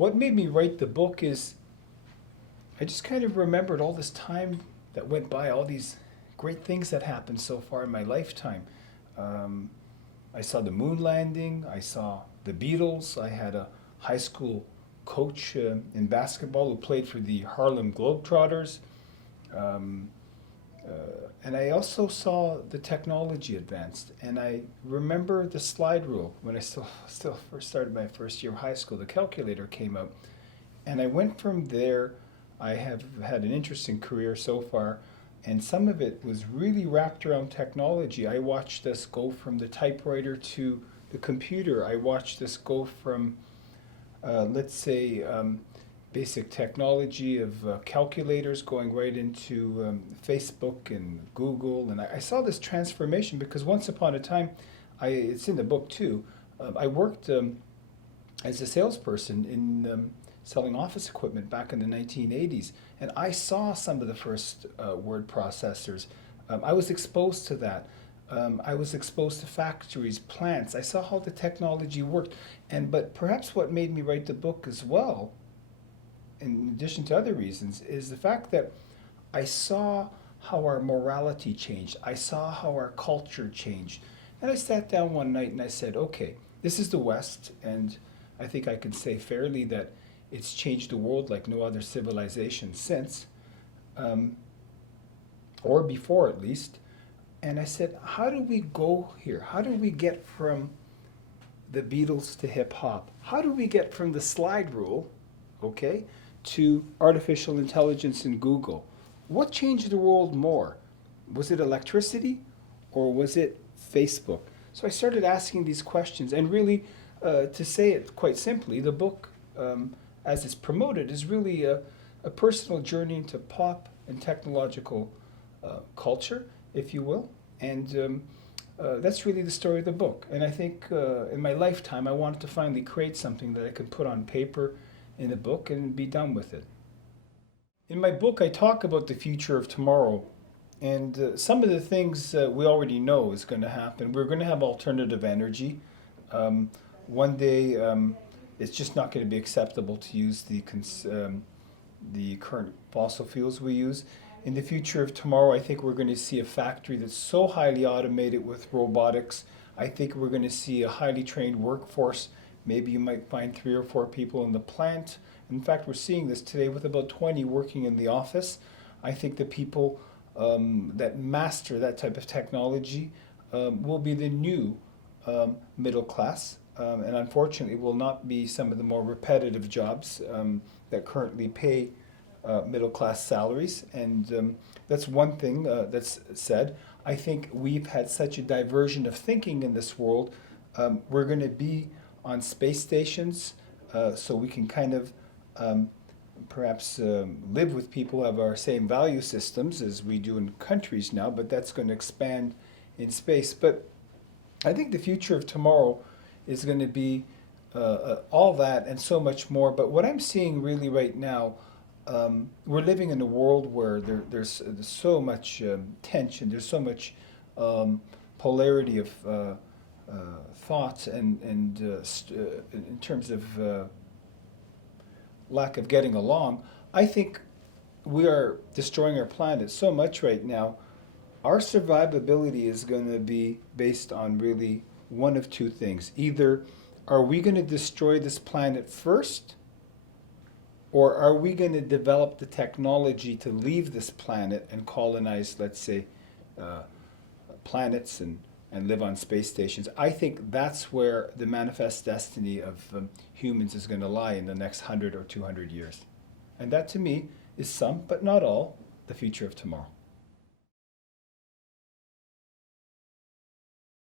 what made me write the book is I just kind of remembered all this time that went by, all these great things that happened so far in my lifetime. Um, I saw the moon landing, I saw the Beatles, I had a high school coach in basketball who played for the Harlem Globetrotters. Um, and I also saw the technology advanced. And I remember the slide rule when I still first started my first year of high school. The calculator came out. And I went from there. I have had an interesting career so far. And some of it was really wrapped around technology. I watched us go from the typewriter to the computer. I watched us go from, let's say, basic technology of calculators going right into Facebook and Google. And I saw this transformation because once upon a time, it's in the book too, I worked as a salesperson in selling office equipment back in the 1980s. And I saw some of the first word processors. I was exposed to that. I was exposed to factories, plants. I saw how the technology worked. But perhaps what made me write the book as well, in addition to other reasons, is the fact that I saw how our morality changed. I saw how our culture changed. And I sat down one night and I said, okay, this is the West, and I think I can say fairly that it's changed the world like no other civilization since, or before at least. And I said, how do we go here? How do we get from the Beatles to hip hop? How do we get from the slide rule, okay, to artificial intelligence and Google? What changed the world more? Was it electricity or was it Facebook? So I started asking these questions, and really, to say it quite simply, the book, as it's promoted, is really a personal journey into pop and technological culture, if you will. And that's really the story of the book. And I think in my lifetime, I wanted to finally create something that I could put on paper in a book and be done with it. In my book, I talk about the future of tomorrow. And some of the things we already know is going to happen. We're going to have alternative energy. One day, it's just not going to be acceptable to use the current fossil fuels we use. In the future of tomorrow, I think we're going to see a factory that's so highly automated with robotics. I think we're going to see a highly trained workforce. Maybe you might find 3 or 4 people in the plant. In fact, we're seeing this today with about 20 working in the office. I think the people that master that type of technology will be the new middle class. And unfortunately, will not be some of the more repetitive jobs that currently pay middle class salaries. And that's one thing that's said. I think we've had such a diversion of thinking in this world. We're going to be on space stations so we can kind of perhaps live with people who have our same value systems as we do in countries now, but that's going to expand in space. But I think the future of tomorrow is going to be all that and so much more. But what I'm seeing really right now, we're living in a world where there's so much tension, there's so much polarity of thoughts and in terms of lack of getting along. I think we are destroying our planet so much right now. Our survivability is going to be based on really one of two things. Either are we going to destroy this planet first, or are we going to develop the technology to leave this planet and colonize, let's say, planets and live on space stations? I think that's where the manifest destiny of humans is going to lie in the next 100 or 200 years. And that to me is some, but not all, the future of tomorrow.